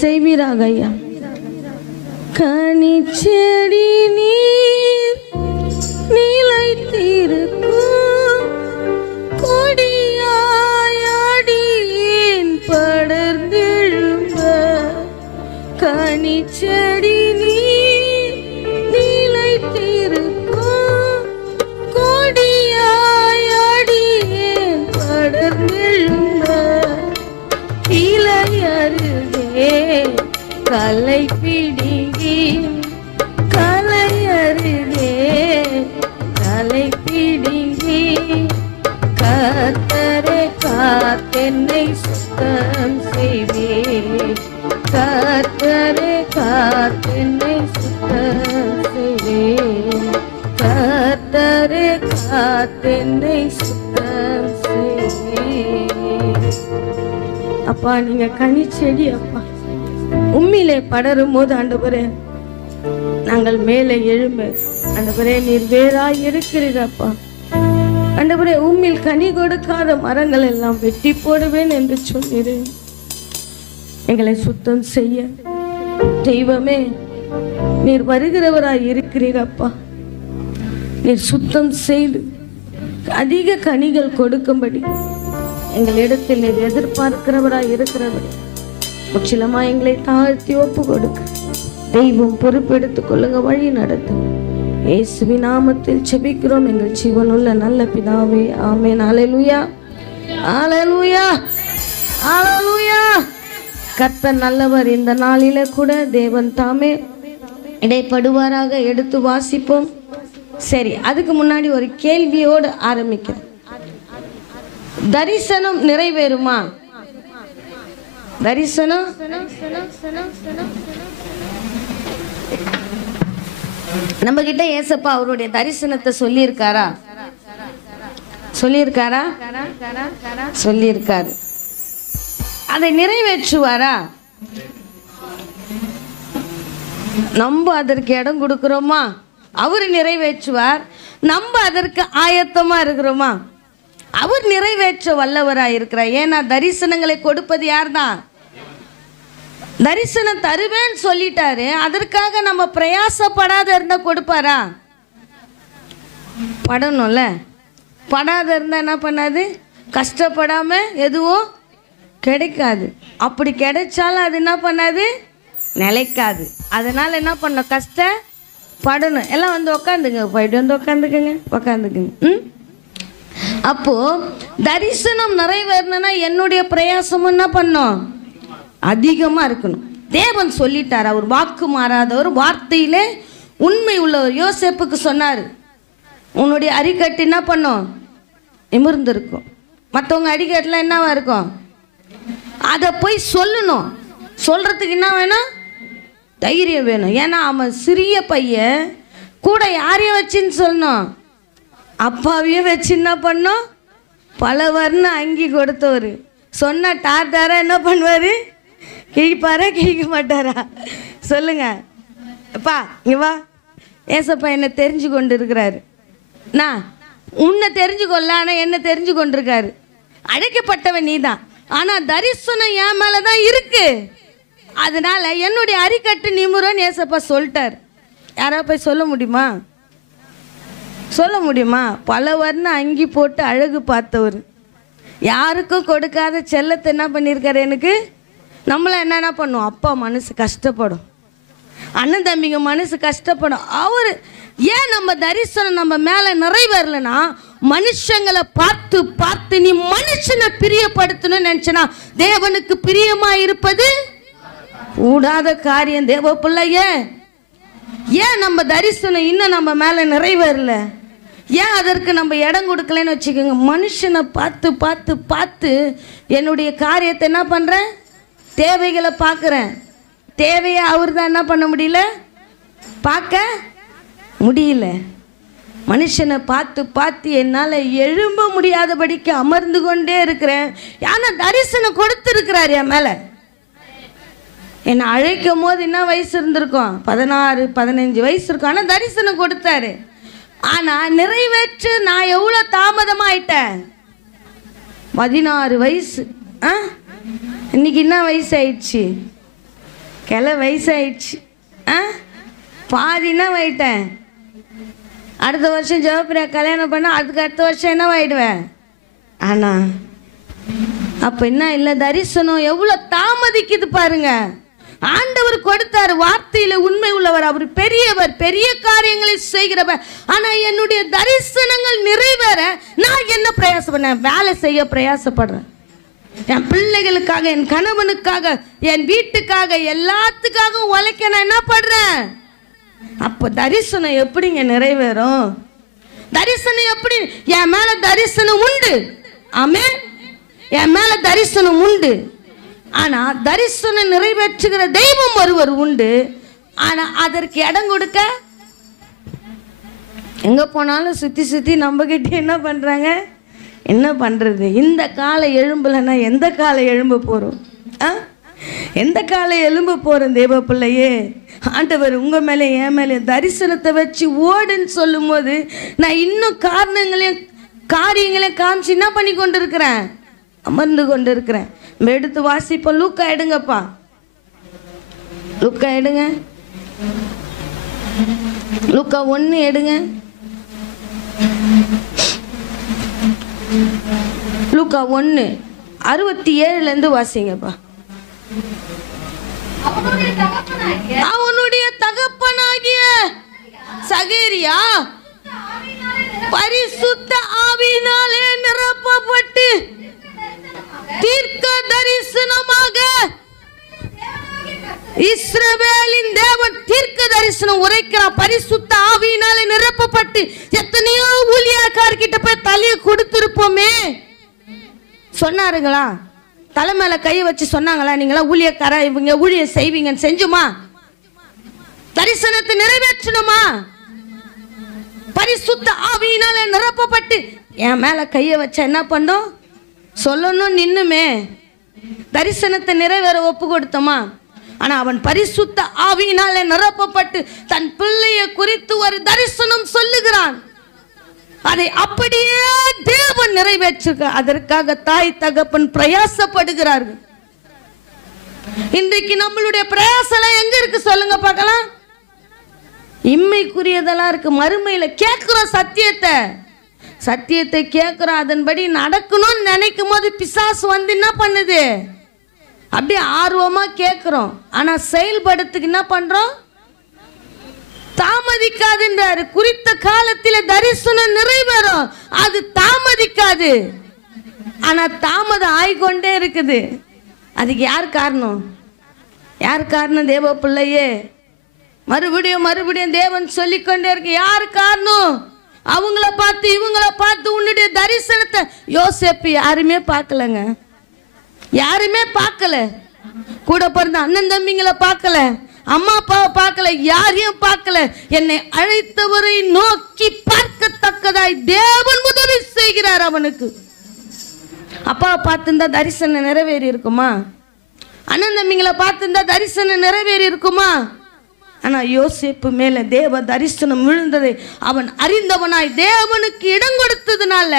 செய்வீராக ஐயா. கனிச்செடி நீர் நிலைத்திருக்கும் கொடியாயடியின் படர்ந்தெழும்ப, கனிச்செடி நீர் நிலைத்திருக்கும் கொடியாயடியின் படர்ந்தெழும்ப, இலையருகே கலை பிடிங்கி, கலையருகே கலை பிடிங்கி, கர்த்தரே காத்தென்னை சுத்தம் செய்வே, கர்த்தரே காத்தென்னை சுத்தம் செய்வே, கர்த்தரே காத்தென்னை சுத்தம் செய்வே. அப்பா, நீங்க கனிச்செடி அப்பா, உம்மிலே படரும் போது ஆண்டவரே நாங்கள் மேலே எழும்ப, ஆண்டவரே நீர் வேறாய் இருக்கிறீரப்பா. ஆண்டவரே, உம்மில் கனி கொடுக்காத மரங்கள் எல்லாம் வெட்டி போடுவேன் என்று சொன்னீர். எங்களை சுத்தம் செய்ய தெய்வமே நீர் வருகிறவராய் இருக்கிறீரப்பா. நீர் சுத்தம் செய்து அதிக கனிகள் கொடுக்கும்படி எங்களிடத்தில் நீர் எதிர்பார்க்கிறவராய் இருக்கிறபடி முற்றிலுமா எங்களை தாழ்த்தி ஒப்பு கொடுக்க தெய்வம் பொறுப்பெடுத்துக் கொள்ளுங்க, வழி நடத்தும். இயேசுவின் நாமத்தில் செபிக்கிறோம் எங்கள் ஜீவனுள்ள நல்ல பிதாவே, ஆமென். அல்லேலூயா, அல்லேலூயா, அல்லேலூயா. கர்த்தர் நல்லவர். இந்த நாளிலே கூட தேவன் தாமே இடைப்படுவாராக. எடுத்து வாசிப்போம். சரி, அதுக்கு முன்னாடி ஒரு கேள்வியோடு ஆரம்பிக்கிறேன். தரிசனம் நிறைவேறுமா? தரிசனம் நம்ம கிட்ட ஏசப்பா அவருடைய தரிசனத்தை சொல்லியிருக்காரா? சொல்லியிருக்காரா? சொல்லியிருக்காரு. அதை நிறைவேற்றுவாரா? நம்ம அதற்கு இடம் கொடுக்கிறோமா? அவர் நிறைவேற்றுவார். நம்ம அதற்கு ஆயத்தமா இருக்கிறோமா? அவர் நிறைவேற்ற வல்லவராய் இருக்கிறார். ஏன்னா தரிசனங்களை கொடுப்பது யார் தான்? தரிசனம் தருவேன்னு சொல்லிட்டாரு. அதற்காக நம்ம பிரயாசப்படாத இருந்தா கொடுப்பாரா? படணும்ல. படாத இருந்தா என்ன பண்ணாது? கஷ்டப்படாம எதுவும் கிடைக்காது. அப்படி கிடைச்சாலும் அது என்ன பண்ணாது? நிலைக்காது. அதனால என்ன பண்ண? கஷ்டப்படணும். எல்லாம் வந்து உக்காந்துங்க, போயிட்டு வந்து உக்காந்துக்குங்க, உக்காந்துக்குங்க. அப்போ தரிசனம் நிறைவேறணும்னா என்னுடைய பிரயாசமும் என்ன பண்ணும்? அதிகமா இருக்கணும். தேவன் சொல்லிட்டார். அவர் வாக்கு மாறாதவர், வார்த்தையிலே உண்மை உள்ளவர். யோசேப்புக்கு சொன்னார், உன்னுடைய அடிக்கட்டு என்ன பண்ணும்? நிமிர்ந்திருக்கும். மற்றவங்க அடிக்கட்டுலாம் என்னவா இருக்கும்? அதை போய் சொல்லணும். சொல்றதுக்கு என்ன வேணும்? தைரியம் வேணும். ஏன்னா அவன் சிறிய பையன் கூட யாரையும் வச்சுன்னு சொல்லணும்? அப்பாவையும் வச்சு என்ன பண்ணும்? பல வர்ண அங்கி கொடுத்தவர். சொன்ன டார்டாரா என்ன பண்ணுவார்? கிழிப்பாரா கிழிக்க மாட்டாரா? சொல்லுங்க. அப்பா இங்க வா, ஏசப்பா என்ன தெரிஞ்சு கொண்டு இருக்கிறாரு. நான் உன்னை தெரிஞ்சு கொள்ள, ஆனால் என்ன தெரிஞ்சு கொண்டிருக்காரு. அழைக்கப்பட்டவன் நீ தான். ஆனால் தரிசனம் என் மேலே தான் இருக்கு. அதனால என்னுடைய அரிக்கட்டு நிமுறன்னு ஏசப்பா சொல்லிட்டார். யாராவது போய் சொல்ல முடியுமா? சொல்ல முடியுமா? பல வர்ண அங்கி போட்டு அழகு பார்த்தவர், யாருக்கும் கொடுக்காத செல்லத்தை என்ன பண்ணியிருக்காரு எனக்கு. நம்மள என்னென்ன பண்ணுவோம்? அப்பா மனசு கஷ்டப்படும், அண்ணன் தம்பிங்க மனசு கஷ்டப்படும். அவர் ஏன் நம்ம தரிசனம் நம்ம மேலே நிறைவேறலைன்னா, மனுஷங்களை பார்த்து பார்த்து நீ மனுஷனை பிரியப்படுத்தணும்னு நினச்சனா தேவனுக்கு பிரியமா இருப்பது கூடாத காரியம். தேவ பிள்ளைய ஏன் நம்ம தரிசனம் இன்னும் நம்ம மேலே நிறைவேறல? ஏன் அதற்கு நம்ம இடம் கொடுக்கலன்னு வச்சுக்கோங்க. மனுஷனை பார்த்து பார்த்து பார்த்து என்னுடைய காரியத்தை என்ன பண்ணுறேன்? தேவைகளை பார்க்குறேன். தேவையை அவர் தான் என்ன பண்ண முடியல, பார்க்க முடியல. மனுஷனை பார்த்து பார்த்து என்னால் எழும்ப முடியாதபடிக்கு அமர்ந்து கொண்டே இருக்கிறேன். ஆனால் தரிசனம் கொடுத்துருக்கிறார் என் மேலே. என்னை அழைக்கும் போது என்ன வயசு இருந்திருக்கும்? 16-15 வயசு இருக்கும். ஆனால் தரிசனம் கொடுத்தாரு. ஆனால் நிறைவேற்று நான் எவ்வளோ தாமதமாயிட்டேன்? 16 வயசு. இன்னைக்கு என்ன வயசாயிடுச்சு? வயசாயிடுச்சு. பாதினா ஆயிட்டேன். அடுத்த வருஷம் ஜெபப்பிரியா கல்யாணம் பண்ண அதுக்கு அடுத்த வருஷம் என்னவாயிடுவேன். ஆனால் அப்போ என்ன இல்லை, தரிசனம் எவ்வளோ தாமதிக்குது பாருங்க. ஆண்டவர் கொடுத்தார், வார்த்தையில உண்மை உள்ளவர், அவர் பெரியவர், பெரிய காரியங்களை செய்கிறவர். ஆனால் என்னுடைய தரிசனங்கள் நிறைவேற நான் என்ன பிரயாசம் பண்ணேன்? வேலை செய்ய பிரயாசப்படுறேன். என் பிள்ளைகளுக்காக, என் கணவனுக்காக, என் வீட்டுக்காக, எல்லாத்துக்காகவும் உழைக்க நான் என்ன பண்றேன்? அப்போ தரிசனம் எப்படிங்க நிறைவேறும்? தரிசனம் எப்படி? என் மேல தரிசனம் உண்டு. ஆமென். என் மேல தரிசனம் உண்டு. ஆனா தரிசனம் நிறைவேற்றுகிற தெய்வம் ஒருவர் உண்டு. ஆனா அதற்கு இடம் கொடுக்க எங்க போனாலும் சுத்தி சுத்தி நம்ம கிட்ட என்ன பண்றாங்க? என்ன பண்றது? இந்த காலை எழும்புலன்னா எந்த காலை எழும்ப போறோம்? எந்த காலை எழும்ப போறோம்? தேவ பிள்ளையே, ஆண்டவர் உங்க மேலே என் மேலே தரிசனத்தை வச்சு ஓடுன்னு சொல்லும் போது நான் இன்னும் காரியங்களையும் காமிச்சு என்ன பண்ணி கொண்டு இருக்கிறேன்? அமர்ந்து கொண்டு இருக்கிறேன். எடுத்து வாசிப்போம். லூக்கா எடுங்கப்பா, லூக்கா எடுங்க. லூக்கா 1 எடுங்க. லூக்கா 1:67 வாசிங்கப்பா. அவனுடைய தகப்பனாகிய சகேரியா பரிசுத்த ஆவியினாலே நிரப்பப்பட்டு தீர்க்க தரிசனமாக இஸ்ரவேலின் தேவன் தீர்க்க தரிசனம் உரைக்கிறார். பரிசுத்த ஆவியினாலே நிரப்பப்பட்டு எத்தனையோ ஊழியக்காரர்கிட்ட போய் தலையை கொடுத்திருப்போமே. சொன்னாருங்களா? தலை மேல கையை வச்சு சொன்னாங்களா? நீங்களா ஊழியக்கார, இவங்க ஊழியம் செய்வீங்கன்னு செஞ்சுமா? தரிசனத்தை நிறைவேற்றணுமா? பரிசுத்த ஆவியினாலே நிரப்பப்பட்டு என் மேல கையை வச்சா என்ன பண்ணோம்? சொல்லணும் நின்னுமே. தரிசனத்தை நிறைவேற ஒப்பு கொடுத்தோமா? ஆனா அவன் பரிசுத்த ஆவியினாலே நிரப்பப்பட்டு தன் பிள்ளையை குறித்து ஒரு தரிசனம் சொல்லுகிறான். அதை அப்படியே தேவன் நிறைவேற்றுக. அதற்காக தாய் தகப்பன் பிரயாசப்படுகிறார்கள். இன்றைக்கு நம்மளுடைய பிரயாசம் எங்க இருக்கு சொல்லுங்க பார்க்கலாம்? இம்மைக்குரியதெல்லாம் இருக்கு. மறுமையில கேட்கிறோம் சத்தியத்தை கேட்கிறோம், அதன்படி நடக்கணும்னு நினைக்கும் போது பிசாசு வந்து என்ன பண்ணுது? அப்படியே ஆர்வமா கேட்கிறோம், ஆனா செயல்படுறதுக்கு என்ன பண்றோம்? தாமதிக்காதுன்றாரு. குறித்த காலத்தில் தரிசனம் நிறைவேறும், அது தாமதிக்காது. ஆனா தாமதம் ஆயிக்கொண்டே இருக்குது. அதுக்கு யார் காரணம்? தேவ பிள்ளையே, மறுபடியும் தேவன் சொல்லிக்கொண்டே இருக்கு. யார் காரணம்? அவங்கள பார்த்து இவங்கள பார்த்து உன்னுடைய தரிசனத்தை யோசேப்பு யாருமே பார்க்கலங்க. யாருமே பார்க்கல. கூட பிறந்த அண்ணன் தம்பிங்களை பார்க்கல, அம்மா அப்பாவை பார்க்கல, யாரையும் பார்க்கல. என்னை அழைத்தவரை நோக்கி பார்க்கத்தக்கதாய் தேவன் உதவி செய்கிறார் அவனுக்கு. அப்பாவை பார்த்திருந்தா தரிசனம் நிறைவேறி இருக்குமா? அண்ணன் தம்பிங்களை பார்த்திருந்தா தரிசனம் நிறைவேறி இருக்குமா? ஆனா யோசேப்பு மேல தேவ தரிசனம் விழுந்ததை அவன் அறிந்தவனாய் தேவனுக்கு இடம் கொடுத்ததுனால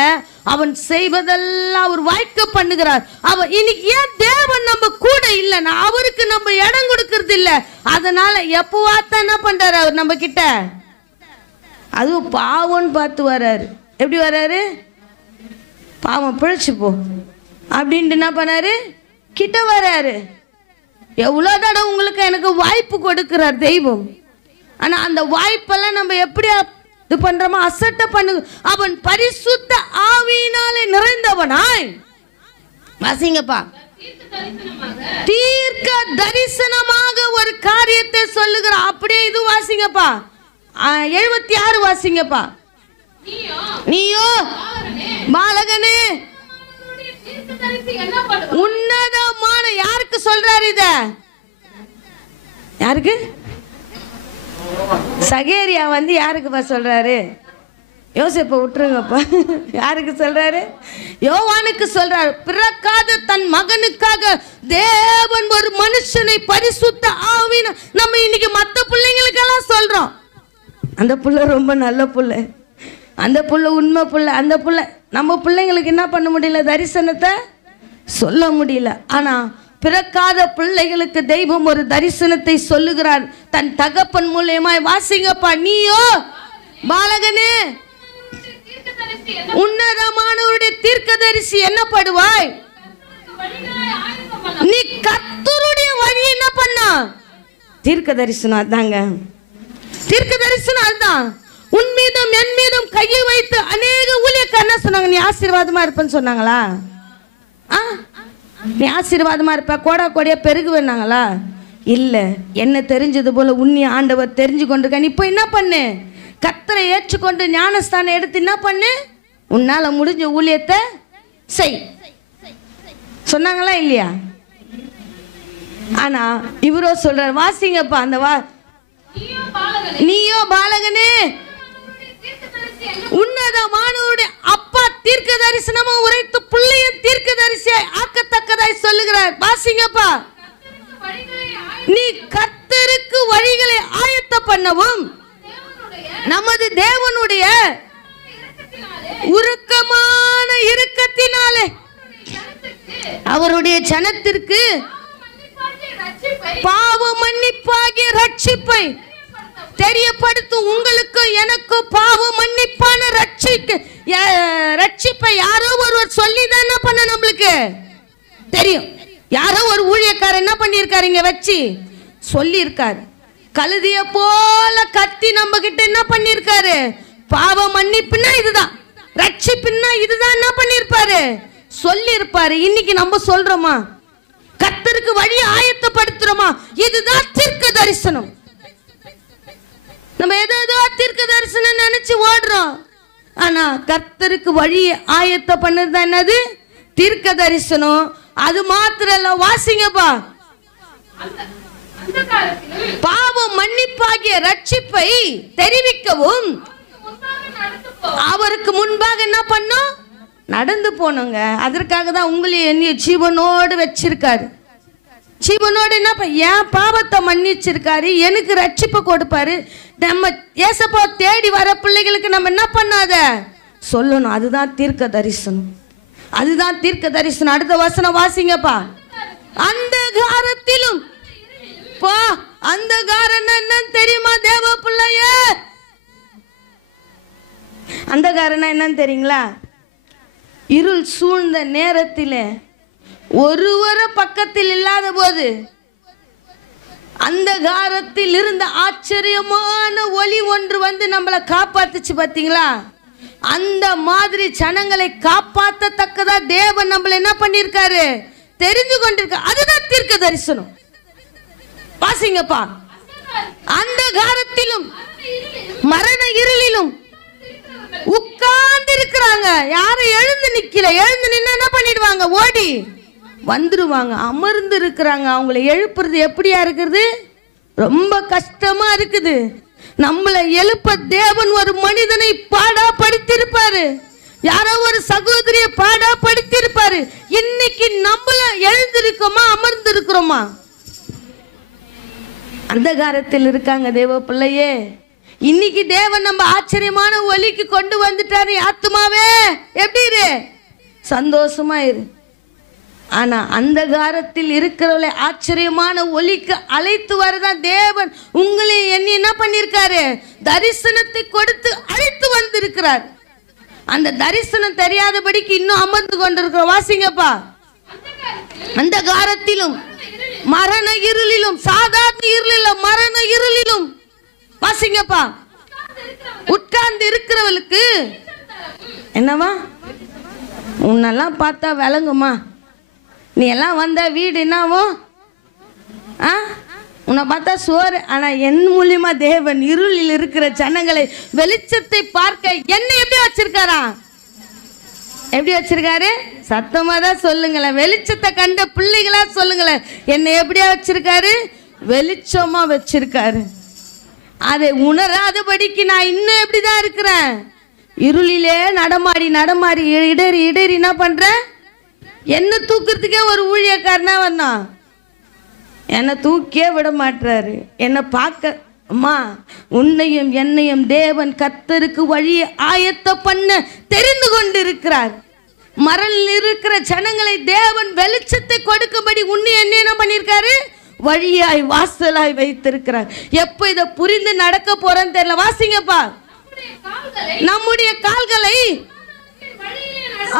அவன் செய்வதெல்லாம் அவர் வாய்க்க பண்ணுகிறார். அவன் இன்னைக்கு ஏன் தேவன் நம்ம கூட இல்லைன்னா அவருக்கு நம்ம இடம் கொடுக்கறது இல்லை. அதனால எப்பவாத்தான் என்ன பண்றாரு அவர் நம்ம கிட்ட? அதுவும் பாவம்னு பார்த்து வர்றாரு. எப்படி வர்றாரு? பாவம் பிழைச்சு போ அப்படின்ட்டு என்ன பண்ணாரு? கிட்ட வர்றாரு. எவ்வளோ தடவை உங்களுக்கு எனக்கு வாய்ப்பு கொடுக்கிறார் தெய்வம். ஆனா அந்த வாய்ப்பெல்லாம் நம்ம எப்படி இது பண்றோமோ அசட்ட பண்ணு. அவன் பரிசுத்த ஆவியினாலே நிறைந்தவனாய் வாசிங்கப்பா. தீர்க்க தரிசனமாக ஒரு காரியத்தை சொல்லுகிறான். அப்படியே இது வாசிங்கப்பா. 76 வாசிங்கப்பா. நீயோ பாலகனே உன்னதமான, யாருக்கு சொல்றாரு இத? யாருக்கு? சகேரியா வந்து யாருக்குப்பா சொல்றாரு? யோசேப்பை விட்டுருங்கப்பா. யாருக்கு சொல்றாரு? யோவானுக்கு சொல்றாரு. பிறக்காத தன் மகனுக்காக தேவன் ஒரு மனுஷனை பரிசுத்த ஆவின. நம்ம இன்னைக்கு மற்ற பிள்ளைங்களுக்கெல்லாம் சொல்றோம், அந்த புள்ள ரொம்ப நல்ல புள்ள, அந்த புள்ள உண்மை புள்ள, அந்த புள்ள. நம்ம பிள்ளைங்களுக்கு என்ன பண்ண முடியல? தரிசனத்தை சொல்ல முடியல. ஆனா பிறக்காத பிள்ளைகளுக்கு தெய்வம் ஒரு தரிசனத்தை சொல்லுகிறார் தன் தகப்பன் மூலியமாய். வாசிங்கப்பா. நீயோ பாலகனே, உன்னதமானவருடைய தீர்க்கதரிசி என்னப்படுவாய்? நீ கர்த்தருடைய வழி என்ன பண்ண? தீர்க்க தரிசனம். அதாங்க தீர்க்க தரிசனம். அதுதான். உன் மீதும் என் மீதும் கையை வைத்து அநேக ஊழியக்காரர் சொன்னாங்க, நீ ஆசீர்வாதமா இருப்பேன்னு சொன்னாங்களா? நீ ஆசீர்வாதமா இருப்ப, கோடா கோடியா பெருகுவேன்னாங்களா? இல்ல. என்ன தெரிஞ்சது போல உன்னை ஆண்டவர் தெரிஞ்சு கொண்டிருக்க. இப்போ என்ன பண்ணு? கர்த்தரை ஏற்றுக்கொண்டு ஞானஸ்தானம் எடுத்து என்ன பண்ணு? உன்னால முடிஞ்ச ஊழியத்தை செய் சொன்னாங்களா இல்லையா? ஆனா இவரோ சொல்றார். வாசிங்கப்பா அந்த நீயோ பாலகனே, உன்னதமானவருடைய அப்பா தீர்க்க தரிசனமும் உரைத்து பிள்ளையும் தீர்க்க தரிசியாய் ஆக்கத்தக்கதாய் சொல்லுகிறார். வாசிங்கப்பா. நீ கர்த்தருக்கு வழிகளை ஆயத்த பண்ணவும் நமது தேவனுடைய உருக்கமான இரக்கத்தினாலே அவருடைய ஜனத்திற்கு பாவ மன்னிப்பாகிய ரட்சிப்பை தெரியப்படுத்தும். உங்களுக்கு எனக்கு பாவ மன்னிப்பான ரட்சிப்பை யாரோ ஒருவர் சொல்லிதான் என்ன பண்ண நம்மளுக்கு தெரியும். யாரோ ஒரு ஊழியக்காரர் என்ன பண்ணியிருக்காரு, இங்க வச்சு சொல்லியிருக்காரு. கழுதிய போல கத்தி நம்ம கிட்ட என்ன பண்ணியிருக்காரு? பாவ மன்னிப்புன்னா இதுதான், ரட்சிப்புன்னா இதுதான் என்ன பண்ணியிருப்பாரு, சொல்லியிருப்பாரு. இன்னைக்கு நம்ம சொல்றோமா? கர்த்தருக்கு வழியை ஆயத்தப்படுத்துறோமா? இதுதான் தீர்க்க தரிசனம். நம்ம ஏதோ தீர்க்க தரிசனம் நினைச்சு ஓடுறோம். ஆனா கர்த்தருக்கு வழியை ஆயத்த பண்ணது என்னது? தீர்க்க தரிசனம். அது மாத்திரம் இல்ல. வாசிங்கப்பா. பாவம் மன்னிப்பாகிய ரட்சிப்பை தெரிவிக்கவும் அவருக்கு முன்பாக என்ன பண்ணும்? நடந்து போனோங்க. அதற்காக தான் உங்களையும் என்னைய ஜீவனோடு வச்சிருக்காரு. ஜீவனோடு என்ன என் பாவத்தை மன்னிச்சிருக்காரு, எனக்கு ரட்சிப்பை கொடுப்பாரு. நம்ம ஏசப்பா தேடி வர பிள்ளைகளுக்கு நம்ம என்ன பண்ணாத சொல்லணும். அதுதான் தீர்க்க தரிசனம். அதுதான் தீர்க்க தரிசனம். அடுத்த வசனம் வாசிங்கப்பா. அந்த காரத்திலும் பா, அந்த காரணம் என்னன்னு தெரியுமா தேவ பிள்ளையே? அந்த காரணம் என்னன்னு தெரியுங்களா? இருள் சூழ்ந்த நேரத்தில் ஒருவர பக்கத்தில் இல்லாத போது அந்த காரத்தில் இருந்த ஆச்சரியமான ஒளி ஒன்று வந்து நம்மளை காப்பாத்துச்சு. பார்த்தீங்களா? அந்த மாதிரி ஜனங்களை காப்பாற்றத்தக்கதா தேவன் நம்மளை என்ன பண்ணியிருக்காரு? தெரிஞ்சு கொண்டிருக்க. அதுதான் தீர்க்க தரிசனம். வாசிங்கப்பா. அந்த காரத்திலும் மரண இருளிலும் உட்கார்ந்து இருக்கிறாங்க. யாரும் எழுந்து நிக்கல. எழுந்து நின்னா என்ன பண்ணிடுவாங்க? ஓடி வந்துருவாங்க. அமர்ந்து இருக்கிறாங்க. அவங்களை எழுப்புறது எப்படியா இருக்குது? ரொம்ப கஷ்டமா இருக்குது. நம்மளை எழுப்ப தேவன் ஒரு மனிதனை பாடா படுத்திருப்பாரு. யாரோ ஒரு சகோதரிய பாடா படுத்திருப்பாரு. இன்னைக்கு நம்மள எழுந்திருக்கோமா அமர்ந்து இருக்கிறோமா? அந்தகாரத்தில் இருக்காங்க தேவ பிள்ளையே. இன்னைக்கு தேவன் நம்ம ஆச்சரியமான ஒலிக்கு கொண்டு வந்துட்டாரு. ஆத்துமாவே எப்படி இரு? சந்தோஷமா இரு. ஆனா அந்த காரத்தில் இருக்கிறவளை ஆச்சரியமான ஒலிக்கு அழைத்து வரதான் தேவன் உங்களை என்ன பண்ணிருக்காரு? தரிசனத்தை கொடுத்து அழைத்து வந்திருக்கிறார். அந்த தரிசனம் தெரியாதபடிக்கு இன்னும் அமர்ந்து கொண்டிருக்கிற. வாசிங்கப்பா. அந்த காரத்திலும் மரண இருளிலும், சாதாரண இருளிலும் மரண இருளிலும், வாசிங்கப்பா, உட்கார்ந்து இருக்கிறவளுக்கு என்னவா? உன்னெல்லாம் பார்த்தா விளங்குமா? நீ எல்லாம் வந்த வீடு என்னவோ? உன்னை பார்த்தா சோறு. ஆனா என் மூலியமா தேவன் இருளில் இருக்கிற ஜனங்களை வெளிச்சத்தை பார்க்க என்ன எப்படி வச்சிருக்காரா? எப்படி வச்சிருக்காரு? சத்தமா தான் சொல்லுங்களேன். வெளிச்சத்தை கண்ட பிள்ளைகளா சொல்லுங்களேன். என்னை எப்படியா வச்சிருக்காரு? வெளிச்சமா வச்சிருக்காரு. அதை உணராதபடிக்கு நான் இன்னும் எப்படிதான் இருக்கிறேன்? இருளிலே நடமாடி நடமாடி இடறி இடறி என்ன பண்றேன்? என்ன தூக்குறதுக்கே ஒரு ஊழியக்காரனா வந்தான். என்னை தூக்கியே விட மாட்டாரு. என்னை பார்க்க, அம்மா உன்னையும் என்னையும் தேவன் கர்த்தருக்கு வழியை ஆயத்த பண்ண தெரிந்து கொண்டு இருக்கிறார். மரணில் இருக்கிற ஜனங்களை தேவன் வெளிச்சத்தை கொடுக்கும்படி உன்னை என்ன பண்ணியிருக்காரு? வழியாய் வாசலாய் வைத்திருக்கிறார். எப்போ இதை புரிந்து நடக்க போறேன்னு தெரியல. வாசிங்கப்பா. நம்முடைய கால்களை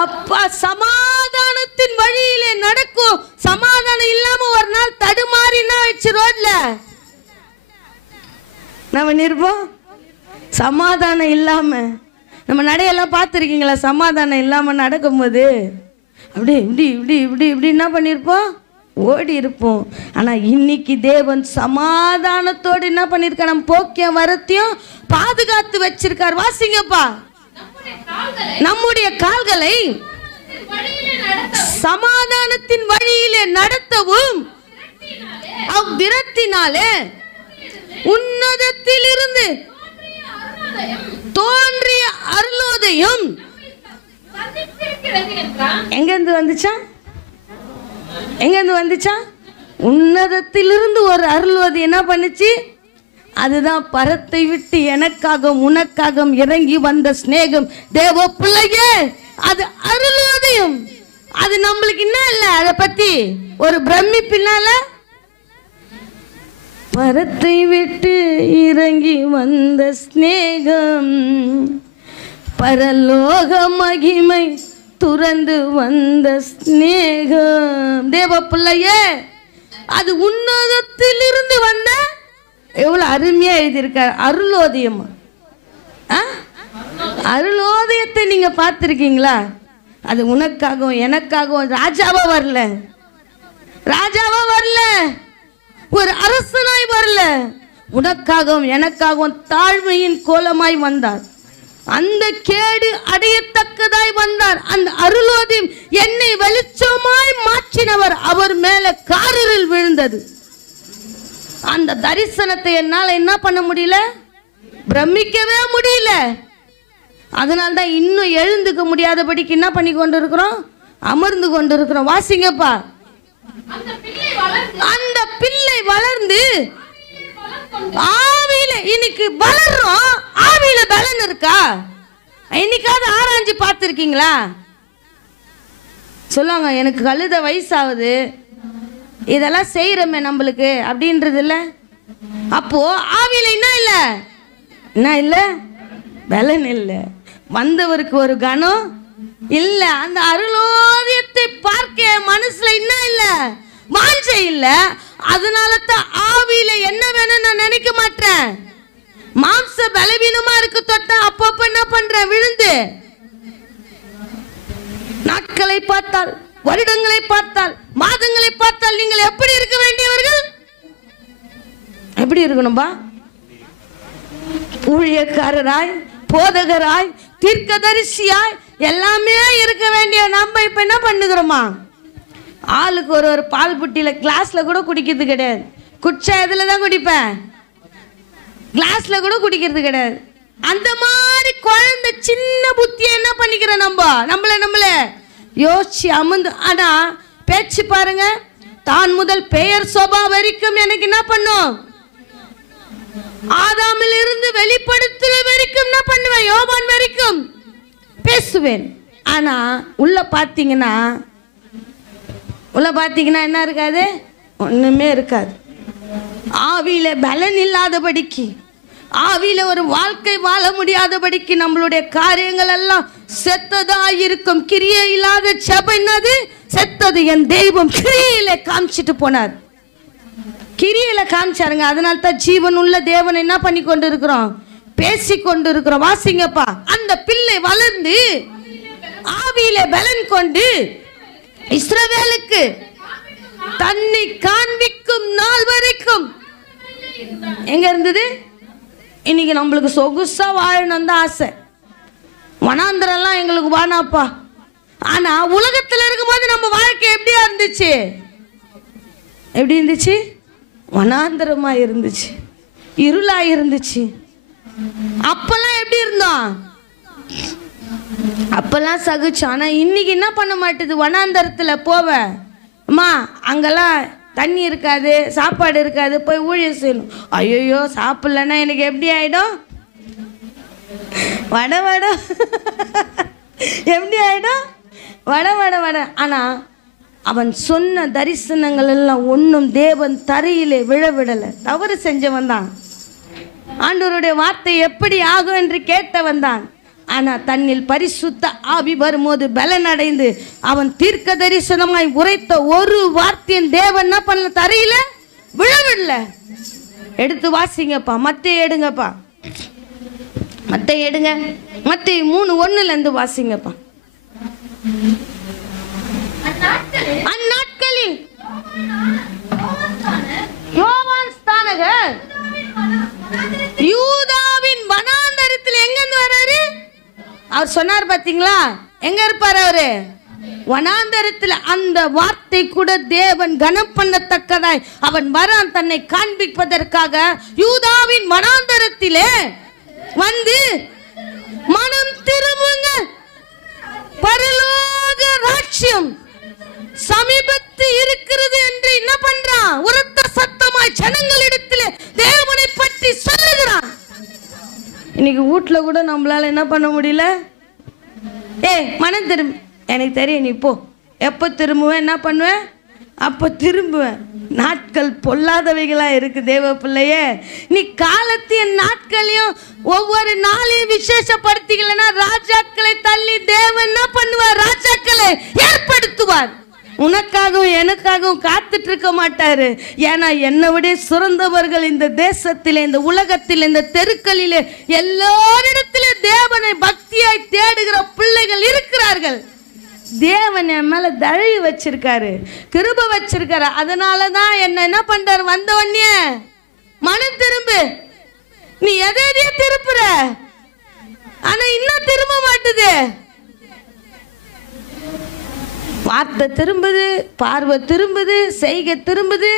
அப்பா சமாதானத்தின் வழியிலே நடக்கும். சமாதானம் இல்லாம ஒரு நாள் தடுமாறினா வச்சு ரோட்ல நம்ம நிற்போம். சமாதானம் இல்லாம நம்ம நடையெல்லாம் பார்த்துருக்கீங்களா? சமாதானம் இல்லாம நடக்கும்போது அப்படி இப்படி இப்படி இப்படி இப்படி என்ன பண்ணியிருப்போம்? ஓடி இருப்போம். ஆனால் இன்னைக்கு தேவன் சமாதானத்தோடு என்ன பண்ணியிருக்கார்? நம்ம போக்கியம் வரத்தையும் பாதுகாத்து வச்சிருக்கார். வாசிங்கப்பா. நம்முடைய கால்களை சமாதானத்தின் வழியிலே நடத்தவும் அவ்விரத்தினாலே உன்னதத்தில் இருந்து தோன்றிய அருளோதயம் எங்கிருந்து வந்துச்சா? எங்கிருந்து வந்துச்சா? உன்னதத்திலிருந்து ஒரு அருள்வது என்ன பண்ணுச்சு? அதுதான் பரத்தை விட்டு எனக்காக உனக்காக இறங்கி வந்த ஸ்நேகம். தேவ பிள்ளையே, அது அருள்வதையும். அது நம்மளுக்கு என்ன இல்லை, அதை பத்தி ஒரு பிரமிப்பினால பரத்தை விட்டு இறங்கி வந்த ஸ்நேகம், பரலோக மகிமை துறந்து வந்த ஸ்நேகம். தேவ பிள்ளையே, அது உன்னதத்திலிருந்து வந்த, எவ்வளோ அருமையா எழுதியிருக்கார், அருளோதயம். அருளோதயத்தை நீங்க பார்த்துருக்கீங்களா? அது உனக்காகவும் எனக்காகவும் ராஜாவா வரல, ராஜாவா வரல, ஒரு அரசனாய் வரல, உனக்காகவும் எனக்காகவும் தாழ்மையின் கோலமாய் வந்தார். அந்த கேடு அடையத்தக்கதாய் வந்தார். அந்த அருளோதயம் என்னை வெளிச்சமாய் மாற்றினவர். அவர் மேல காரில் விழுந்தது. அந்த தரிசனத்தை என்னால் என்ன பண்ண முடியல, பிரமிக்கவே முடியல. அதனால தான் இன்னும் எழுந்துக்க முடியாதபடிக்கு என்ன பண்ணி கொண்டு இருக்கிறோம், அமர்ந்து கொண்டு இருக்கிறோம். வாசிங்கப்பா. அந்த பிள்ளை வளர்ந்து ஆவியில, இன்னைக்கு வளர்றோம், ஆவியில பலன் இருக்கா? இன்னைக்காவது ஆராய்ஞ்சு பார்த்துருக்கீங்களா? சொல்லுவாங்க, எனக்கு கழுத வயசாகுது, இதெல்லாம் செய்யறமே நம்மளுக்கு அப்படின்றது இல்லை. அப்போ ஆவியில என்ன இல்லை, என்ன இல்லை, பலன் இல்லை. வந்தவருக்கு ஒரு கணம் இல்லை. அந்த அருளோதயத்தை பார்க்க மனசுல என்ன இல்லை, வாஞ்சை இல்லை. அதனால தான் ஆவியில என்ன வேணும் நான் நினைக்க மாட்டேன். மாம்ச பலவீனமா இருக்கு தொட்டா அப்பப்ப என்ன பண்றேன், விழுந்து. நாட்களை பார்த்தால், வருடங்களை பார்த்தால், மாதங்களை பார்த்தால் நீங்கள் எப்படி இருக்க வேண்டியவர்கள்? எப்படி இருக்கணும்பா? ஊழியக்காரராய், போதகராய், தீர்க்கதரிசியாய் எல்லாமே இருக்க வேண்டிய நம்ம இப்ப என்ன பண்ணுகிறோமா? ஆளுக்கு ஒரு பால் புட்டியில கிளாஸ்ல கூட குடிக்கிறது கிடையாது. குடிச்சா எதுல தான் குடிப்பேன், கிளாஸ்ல கூட குடிக்கிறது கிடையாது. அந்த மாதிரி குழந்தை சின்ன புத்தியை என்ன பண்ணிக்கிறோம், நம்மள யோசிச்சு அமர்ந்து. ஆனா பேச்சு பாருங்க, தான் முதல் பெயர் சோபா வரைக்கும் எனக்கு என்ன பண்ணும், ஆதாமில் இருந்து வெளிப்படுத்துற வரைக்கும் என்ன பண்ணுவேன், யோவான் வரைக்கும் பேசுவேன். ஆனா உள்ள பாத்தீங்கன்னா என்ன இருக்காது, ஒண்ணுமே இருக்காது. ஆவியில பலன் இல்லாதபடிக்கு, ஆவியில ஒரு வாழ்க்கை வாழ முடியாதபடிக்கு நம்மளுடைய காரியங்கள் எல்லாம் செத்ததா இருக்கும். கிரியை இல்லாத சபை என்னது, செத்தது. என் தெய்வம் கிரியையில காமிச்சிட்டு போனார், கிரியில காமிச்சாருங்க. அதனால தான் ஜீவன் உள்ள தேவன் என்ன பண்ணி கொண்டு இருக்கிறோம், பேசி கொண்டு இருக்கிறோம். வாசிங்கப்பா. அந்த பிள்ளை வளர்ந்து ஆவியில பலன் கொண்டு இஸ்ரவேலுக்கு தன்னை காண்பிக்கும் நாள் வரைக்கும் எங்க இருந்தது. இன்னைக்கு நம்மளுக்கு சொகுசா வாழணும் தான் ஆசை, வனாந்திரம்லாம் எங்களுக்கு வானாப்பா. ஆனா உலகத்துல இருக்கும்போது நம்ம வாழ்க்கை எப்படியா இருந்துச்சு, எப்படி இருந்துச்சு, வனாந்திரமா இருந்துச்சு, இருளா இருந்துச்சு. அப்பெல்லாம் எப்படி இருந்தோம், அப்பெல்லாம் சகிச்சோம். ஆனா இன்னைக்கு என்ன பண்ண மாட்டேது, வனாந்தரத்துல போவேன் அம்மா, அங்கெல்லாம் தண்ணி இருக்காது, சாப்பாடு இருக்காது, போய் ஊழியம் செய்யணும். ஐயோ சாப்பிடலன்னா எனக்கு எப்படி ஆயிடும், வட எப்படி ஆயிடும், வட வட வட. ஆனால் அவன் சொன்ன தரிசனங்கள் எல்லாம் ஒன்றும் தேவன் தரையிலே விழவிடலை. தவறு செஞ்சவன் தான். ஆண்டவருடைய வார்த்தை எப்படி ஆகும் என்று கேட்டவன் தான். ஆனால் தன்னில் பரிசுத்த ஆவி வரும்போது பலனடைந்து அவன் தீர்க்க தரிசனமாய் உரைத்த ஒரு வார்த்தையின் தேவன் என்ன பண்ணல, தரையில விழவிடல. எடுத்து வாசிங்கப்பா, மத்தேயு எடுங்கப்பா, மத்தேயு எடுங்க. மத்தேயு 3:1 வாசிங்கப்பா. அந்நாட்களில் யோவான் ஸ்நானகர் யூதாவின் வனாந்தரத்தில் எங்கிருந்து வர்றாரு? அவர் சொன்னார் பாத்தீங்களா, எங்க இருப்பார் அவரு? வனாந்தரத்தில். அந்த வார்த்தை கூட தேவன் கனம் பண்ணத்தக்கதாய் அவன் வரான் தன்னை காண்பிப்பதற்காக. யூதாவின் வனாந்தரத்திலே வந்து மனம் திரும்புங்க, பரலோக ராஜ்யம் சமீபத்தில் இருக்கிறது என்று என்ன பண்றான்? உரத்த சத்தமாய் ஜனங்களிடத்தில் தேவனை பற்றி சொல்லுகிறான். இன்னைக்கு வீட்டுல கூட நம்மளால என்ன பண்ண முடியல? மனம் திரும்ப, எனக்கு தெரியும் நீ போ, எப்போ திரும்புவேன், என்ன பண்ணுவேன், அப்போ திரும்புவேன். நாட்கள் பொல்லாதவைகளா இருக்கு தேவ பிள்ளையே. நீ காலத்தின் நாட்களையும் ஒவ்வொரு நாளையும் விசேஷப்படுத்திக்கலன்னா ராஜாக்களை தள்ளி தேவன் என்ன பண்ணுவார்? ராஜாக்களை ஏற்படுத்துவார். உனக்காகவும் எனக்காகவும் காத்துட்டு இருக்க மாட்டாரு. ஏன்னா என்னை விட சிறந்தவர்கள் இந்த தேசத்திலே, இந்த உலகத்தில், இந்த தெருக்களிலே, எல்லாரிடத்திலே தேவனை பக்தியாய் தேடுகிற பிள்ளைகள் இருக்கிறார்கள். தேவன் என் மேல தழுவி வச்சிருக்காரு, கிருபை வச்சிருக்காரு. அதனாலதான் என்ன பண்றாரு? வந்த உடனே மனம் திரும்பு. நீ எதையே திருப்புற, ஆனா இன்னும் திரும்ப மாட்டுது. வார்த்தை திரும்புது, பார்வை திரும்புது, செய்கை திரும்புது.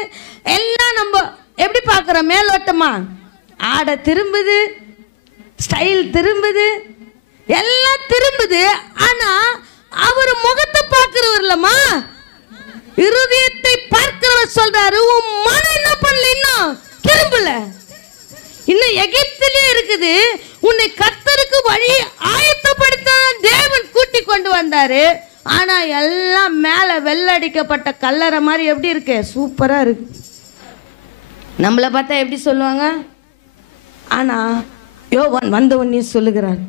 எல்லாம் நம்ம எப்படி பார்க்குறோம்? மேலோட்டமா ஆடை திரும்புது, ஸ்டைல் திரும்புது, எல்லாம் திரும்புது. ஆனா அவர் முகத்தை பார்க்கிறவர்லமா, இருதயத்தை பார்க்கிறவர் சொல்றாரு, உன் மனம் என்ன பண்ணல, இன்னும் திரும்பல, இன்னும் எகிப்திலே இருக்குது. உன்னை கர்த்தருக்கு வழி ஆயத்தப்படுத்த தேவன் கூட்டி கொண்டு வந்தாரு. ஆனா எல்லாம் மேல வெள்ளடிக்கப்பட்ட கல்லறை மாதிரி எப்படி இருக்கு? சூப்பரா இருக்கு. நம்மளை பார்த்தா எப்படி சொல்லுவாங்க? ஆனா யோவான் வந்த உடனே சொல்லுகிறார்,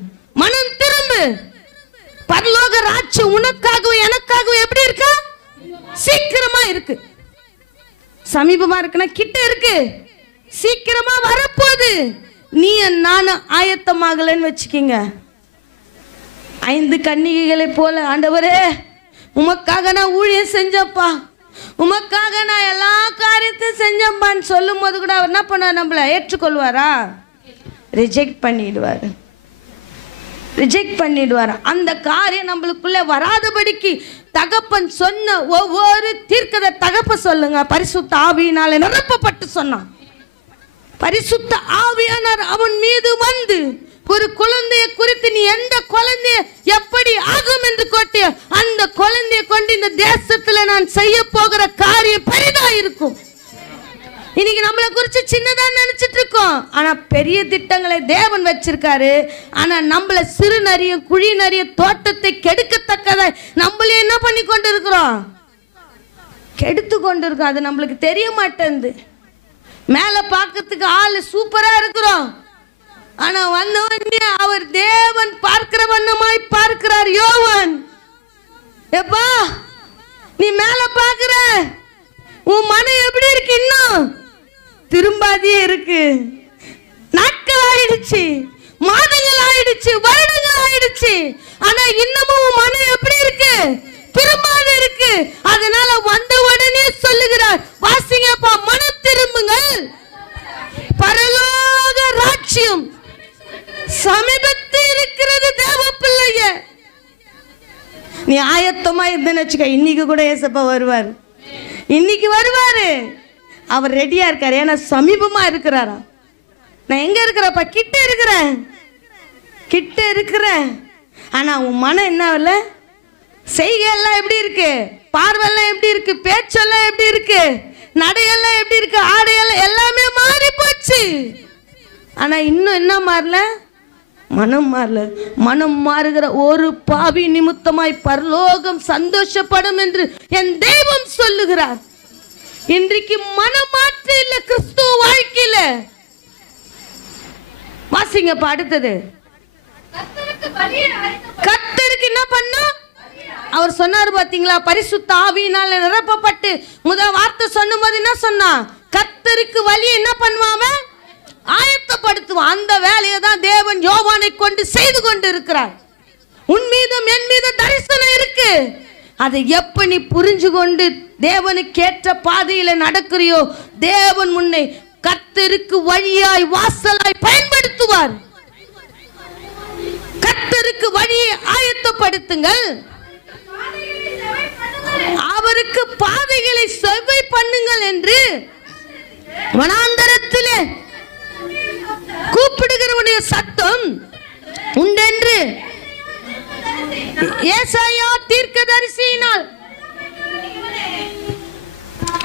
மனம் திரும்பு, பரலோக ராஜ்யம் உனக்காகவும் எனக்காகவும் எப்படி இருக்கா? சீக்கிரமா இருக்கு. சமீபமா இருக்குன்னா கிட்ட இருக்கு, சீக்கிரமா வரப்போகுது. நீ நானும் ஆயத்தமாகலன்னு வச்சுக்கிங்க. 5 கன்னிகைகளை போல, ஆண்டவரே உமக்காக நான் ஊழியம் செஞ்சப்பா, உமக்காக நான் எல்லா காரியத்தையும் செஞ்சப்பான்னு சொல்லும் போது கூட அவர் என்ன பண்ணுவார்? நம்மளை ஏற்றுக்கொள்வாரா? ரிஜெக்ட் பண்ணிடுவார், ரிஜெக்ட் பண்ணிடுவார். அந்த காரியம் நம்மளுக்குள்ள வராதபடிக்கு தகப்பன் சொன்ன ஒவ்வொரு தீர்க்கத தகப்ப சொல்லுங்க, பரிசுத்த ஆவியினால நிரப்பப்பட்டு சொன்னான். பரிசுத்த ஆவியானவர் அவன் மீது வந்து ஒரு குழந்தையை குறித்து, நீ எந்த குழந்தைய எப்படி ஆகும் என்று கோட்டிய அந்த குழந்தையை கொண்டு இந்த தேசத்துல நான் செய்ய போகிற காரியம் பெரிதா இருக்கும். இன்னைக்கு நம்மளை குறித்து சின்னதா நினைச்சிட்டு இருக்கோம், ஆனா பெரிய திட்டங்களை தேவன் வச்சிருக்காரு. ஆனா நம்மள சிறு நரிய குழி நரிய தோட்டத்தை கெடுக்கத்தக்கத நம்மளே என்ன பண்ணி கொண்டு இருக்கிறோம்? கெடுத்து கொண்டு இருக்கோம். அது நம்மளுக்கு தெரிய மாட்டேங்குது. மேல பார்க்கறதுக்கு ஆளு சூப்பரா இருக்கிறோம், ஆனா வந்த உடனே அவர் தேவன் பார்க்கிற வண்ணமாய் பார்க்கிறார். யோவான், எப்பா நீ மேல பார்க்கிற, உன் மனம் எப்படி இருக்கு? இன்னும் திரும்பாதியே இருக்கு. நாட்கள் ஆயிடுச்சு, மாதங்கள் ஆயிடுச்சு, வருடங்கள் ஆயிடுச்சு, ஆனா இன்னமும் உன் மனம் எப்படி இருக்கு? திரும்பாத இருக்கு. அதனால வந்த உடனே சொல்லுகிறார், வாசிங்கப்பா, மனம் திரும்புங்கள், பரலோக ராஜ்யம் சமீபத்தில் இருக்கிறது. தேவ பிள்ளைய நீ ஆயத்தமா இருந்தேன்னு வச்சுக்க, இன்னைக்கு கூட ஏசப்பா வருவார், இன்னைக்கு வருவாரு. அவர் ரெடியா இருக்காரு, ஏன்னா சமீபமா இருக்கிறாரா. நான் எங்க இருக்கிறப்ப? கிட்ட இருக்கிறேன், கிட்ட இருக்கிறேன். ஆனா உன் மனம் என்ன இல்ல? செய்கையெல்லாம் எப்படி இருக்கு? பார்வையெல்லாம் எப்படி இருக்கு? பேச்செல்லாம் எப்படி இருக்கு? நடையெல்லாம் எப்படி இருக்கு? ஆடையெல்லாம் எல்லாமே மாறி போச்சு. ஆனா இன்னும் என்ன மாறல? மனம் மாறல. மனம் மாறுகிற ஒரு பாவி நிமித்தமாய் பரலோகம் சந்தோஷப்படும் என்று என் தெய்வம் சொல்லுகிறார். இன்றைக்கு மனமாற்ற இல்ல கிறிஸ்துவ வாழ்க்கையில. வாசிங்கப்பா அடுத்தது. கர்த்தருக்கு என்ன பண்ணா? அவர் சொன்னார் பாத்தீங்களா, பரிசுத்த ஆவியினால நிரப்பப்பட்டு முதல் வார்த்தை சொன்னும் போது என்ன சொன்னா? கர்த்தருக்கு வழியை என்ன பண்ணுவாங்க? ஆயத்தப்படுத்துவான். அந்த வேலையை தான் தேவன் யோவானை கொண்டு செய்து கொண்டு இருக்கிறார். உன் மீதும் என் மீதும் தரிசனம் இருக்கு. அதை எப்ப நீ புரிஞ்சு கொண்டு தேவனுக்கு ஏற்ற பாதையில நடக்கிறியோ, தேவன் உன்னை கர்த்தருக்கு வழியாய் வாசலாய் பயன்படுத்துவார். கர்த்தருக்கு வழியை ஆயத்தப்படுத்துங்கள், அவருக்கு பாதைகளை செவ்வை பண்ணுங்கள் என்று வனாந்தரத்திலே கூப்பிடுகிறவனுடைய சத்தம் உண்டென்று ஏசாயா தீர்க்கதரிசியினால்